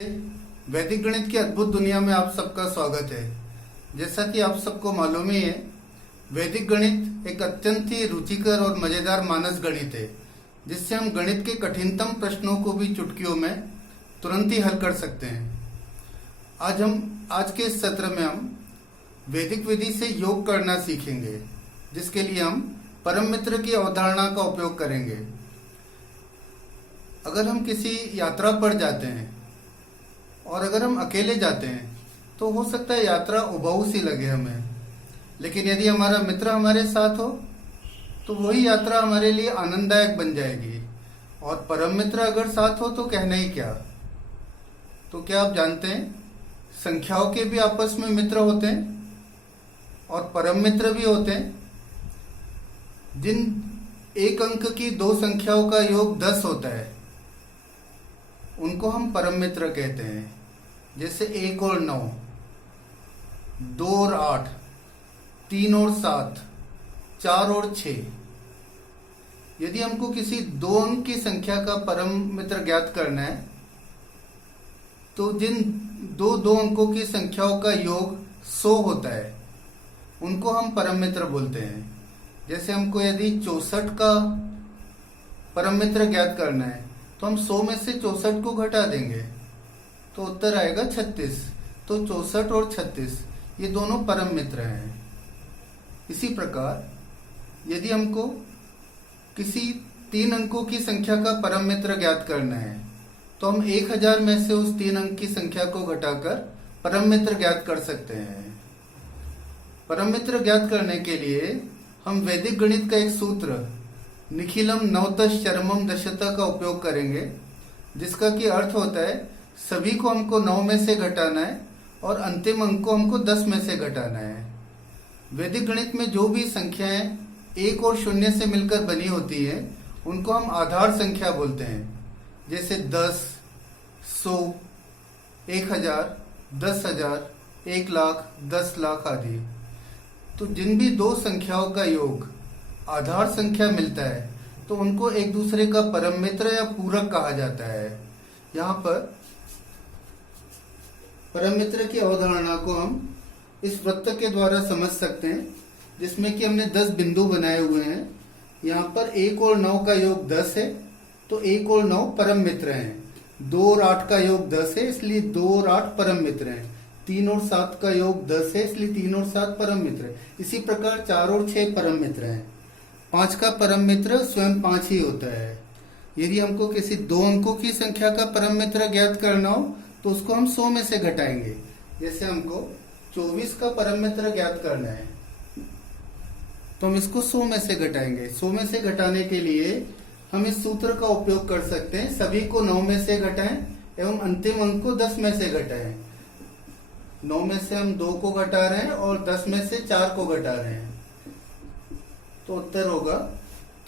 वैदिक गणित की अद्भुत दुनिया में आप सबका स्वागत है। जैसा कि आप सबको मालूम ही है, वैदिक गणित एक अत्यंत ही रुचिकर और मजेदार मानस गणित है, जिससे हम गणित के कठिनतम प्रश्नों को भी चुटकियों में तुरंत ही हल कर सकते हैं। आज के इस सत्र में हम वैदिक विधि से योग करना सीखेंगे, जिसके लिए हम परम मित्र की अवधारणा का उपयोग करेंगे। अगर हम किसी यात्रा पर जाते हैं और अगर हम अकेले जाते हैं तो हो सकता है यात्रा उबाऊ सी लगे हमें, लेकिन यदि हमारा मित्र हमारे साथ हो तो वही यात्रा हमारे लिए आनंददायक बन जाएगी। और परम मित्र अगर साथ हो तो कहना ही क्या। तो क्या आप जानते हैं, संख्याओं के भी आपस में मित्र होते हैं और परम मित्र भी होते हैं। जिन एक अंक की दो संख्याओं का योग 10 होता है उनको हम परम मित्र कहते हैं। जैसे 1 और 9, 2 और 8, 3 और 7, 4 और 6। यदि हमको किसी दो अंक की संख्या का परम मित्र ज्ञात करना है तो जिन दो अंकों की संख्याओं का योग 100 होता है उनको हम परम मित्र बोलते हैं। जैसे हमको यदि 64 का परम मित्र ज्ञात करना है तो हम 100 में से 64 को घटा देंगे तो उत्तर आएगा 36। तो 64 और 36 ये दोनों परम मित्र हैं। इसी प्रकार यदि हमको किसी 3 अंकों की संख्या का परम मित्र ज्ञात करना है तो हम 1000 में से उस 3 अंक की संख्या को घटाकर परम मित्र ज्ञात कर सकते हैं। परम मित्र ज्ञात करने के लिए हम वैदिक गणित का एक सूत्र निखिलम नवतश चरमम दशता का उपयोग करेंगे, जिसका कि अर्थ होता है सभी को हमको 9 में से घटाना है और अंतिम अंक को हमको 10 में से घटाना है। वैदिक गणित में जो भी संख्याएं 1 और 0 से मिलकर बनी होती है उनको हम आधार संख्या बोलते हैं। जैसे 10, 100, 1000, 10,000, 1 लाख, 10 लाख आदि। तो जिन भी दो संख्याओं का योग आधार संख्या मिलता है तो उनको एक दूसरे का परम मित्र या पूरक कहा जाता है। यहाँ पर परम मित्र की अवधारणा को हम इस वृत्त के द्वारा समझ सकते हैं, जिसमें कि हमने 10 बिंदु बनाए हुए हैं। यहाँ पर 1 और 9 का योग 10 है तो 1 और 9 परम मित्र हैं। 2 और 8 का योग 10 है, इसलिए 2 और 8 परम मित्र हैं। 3 और 7 का योग 10 है, इसलिए 3 और 7 परम मित्र है। इसी प्रकार 4 और 6 परम मित्र हैं। 5 का परम मित्र स्वयं 5 ही होता है। यदि हमको किसी दो अंकों की संख्या का परम मित्र ज्ञात करना हो तो उसको हम 100 में से घटाएंगे। जैसे हमको 24 का परम मित्र ज्ञात करना है तो हम इसको 100 में से घटाएंगे। 100 में से घटाने के लिए हम इस सूत्र का उपयोग कर सकते हैं, सभी को 9 में से घटाएं एवं अंतिम अंक को 10 में से घटाएं। 9 में से हम 2 को घटा रहे हैं और 10 में से 4 को घटा रहे हैं तो उत्तर होगा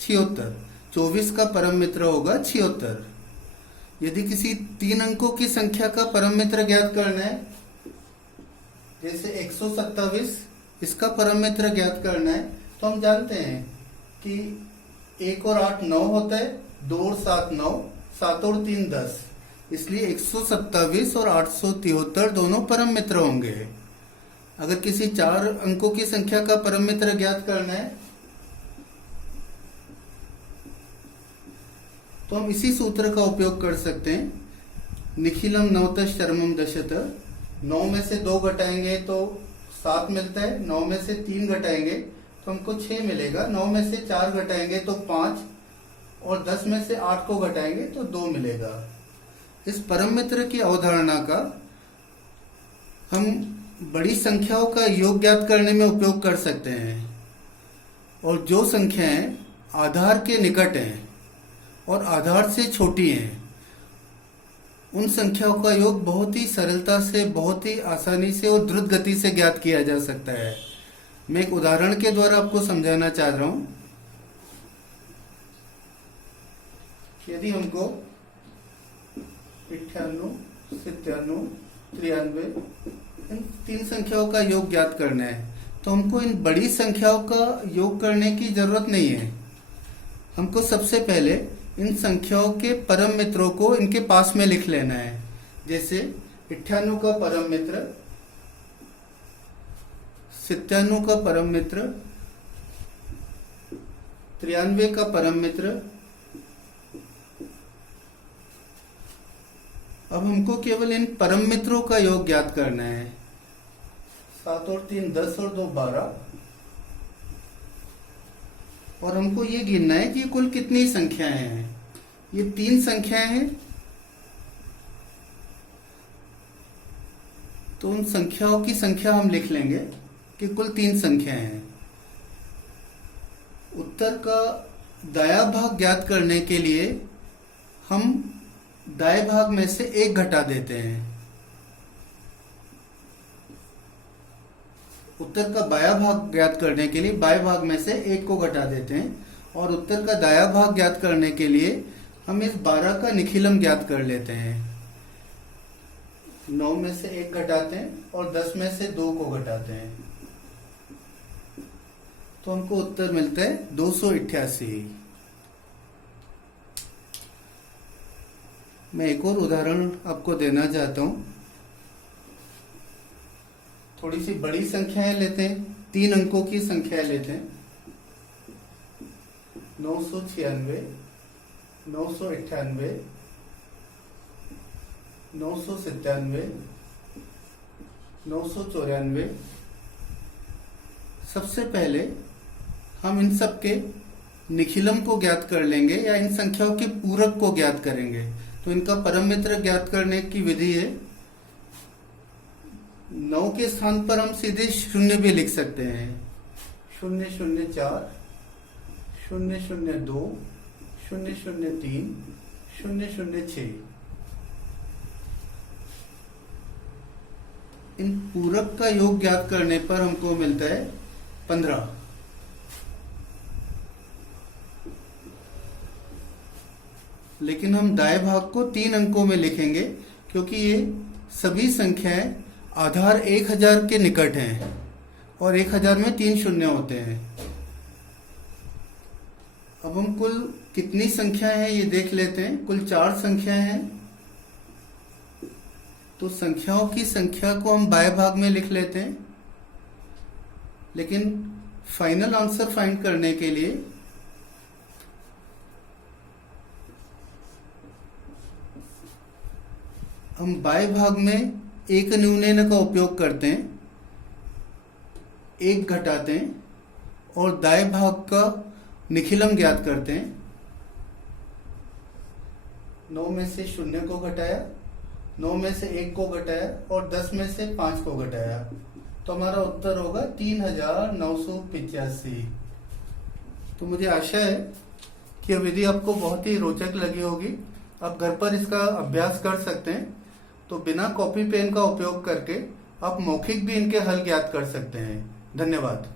76। 24 का परम मित्र होगा 76। यदि किसी 3 अंकों की संख्या का परम मित्र ज्ञात करना है, जैसे 127, इसका परम मित्र ज्ञात करना है तो हम जानते हैं कि 1 और 8 9 होता है, 2 और 7 9, 7 और 3 10, इसलिए 127 और 873 दोनों परम मित्र होंगे। अगर किसी 4 अंकों की संख्या का परम मित्र ज्ञात करना है तो हम इसी सूत्र का उपयोग कर सकते हैं। निखिलम नवतश चरमम दशत। 9 में से 2 घटाएंगे तो 7 मिलता है, 9 में से 3 घटाएंगे तो हमको 6 मिलेगा, 9 में से 4 घटाएंगे तो 5 और 10 में से 8 को घटाएंगे तो 2 मिलेगा। इस परम मित्र की अवधारणा का हम बड़ी संख्याओं का योग ज्ञात करने में उपयोग कर सकते हैं। और जो संख्याएं आधार के निकट हैं और आधार से छोटी हैं उन संख्याओं का योग बहुत ही सरलता से, बहुत ही आसानी से और द्रुत गति से ज्ञात किया जा सकता है। मैं एक उदाहरण के द्वारा आपको समझाना चाह रहा हूं। यदि हमको 98, 97, 93 इन 3 संख्याओं का योग ज्ञात करना है तो हमको इन बड़ी संख्याओं का योग करने की जरूरत नहीं है। हमको सबसे पहले इन संख्याओं के परम मित्रों को इनके पास में लिख लेना है। जैसे 98 का परम मित्र, 97 का परम मित्र, 93 का परम मित्र। अब हमको केवल इन परम मित्रों का योग ज्ञात करना है। 7 और 3 10 और 2 12। और हमको ये गिनना है कि कुल कितनी संख्याएं हैं। ये 3 संख्याएं हैं, तो उन संख्याओं की संख्या हम लिख लेंगे कि कुल 3 संख्याएं हैं। उत्तर का दाया भाग ज्ञात करने के लिए हम दाएं भाग में से 1 घटा देते हैं। उत्तर का बाया भाग ज्ञात करने के लिए बाएं भाग में से 1 को घटा देते हैं, और उत्तर का दाया भाग ज्ञात करने के लिए हम इस 12 का निखिलम ज्ञात कर लेते हैं। 9 में से 1 घटाते हैं और 10 में से 2 को घटाते हैं, तो हमको उत्तर मिलता है 288। मैं एक और उदाहरण आपको देना चाहता हूं। थोड़ी सी बड़ी संख्याएं लेते हैं, 3 अंकों की संख्या लेते हैं। 996, 998, 997, 994। सबसे पहले हम इन सब के निखिलम को ज्ञात कर लेंगे या इन संख्याओं के पूरक को ज्ञात करेंगे। तो इनका परम मित्र ज्ञात करने की विधि है, 9 के स्थान पर हम सीधे 0 भी लिख सकते हैं। 004, 002, 003, 006। इन पूरक का योग ज्ञात करने पर हमको मिलता है 15। लेकिन हम दाएं भाग को 3 अंकों में लिखेंगे, क्योंकि ये सभी संख्याएं आधार 1000 के निकट हैं और 1000 में 3 शून्य होते हैं। अब हम कुल कितनी संख्याएं हैं ये देख लेते हैं। कुल 4 संख्याएं हैं, तो संख्याओं की संख्या को हम बाएं भाग में लिख लेते हैं। लेकिन फाइनल आंसर फाइंड करने के लिए हम बाएं भाग में एक न्यूनन का उपयोग करते हैं, 1 घटाते हैं और दाएं भाग का निखिलम ज्ञात करते हैं। 9 में से 0 को घटाया, 9 में से 1 को घटाया और 10 में से 5 को घटाया, तो हमारा उत्तर होगा 3985। तो मुझे आशा है कि यह विधि आपको बहुत ही रोचक लगी होगी। आप घर पर इसका अभ्यास कर सकते हैं। तो बिना कॉपी पेन का उपयोग करके आप मौखिक भी इनके हल ज्ञात कर सकते हैं। धन्यवाद।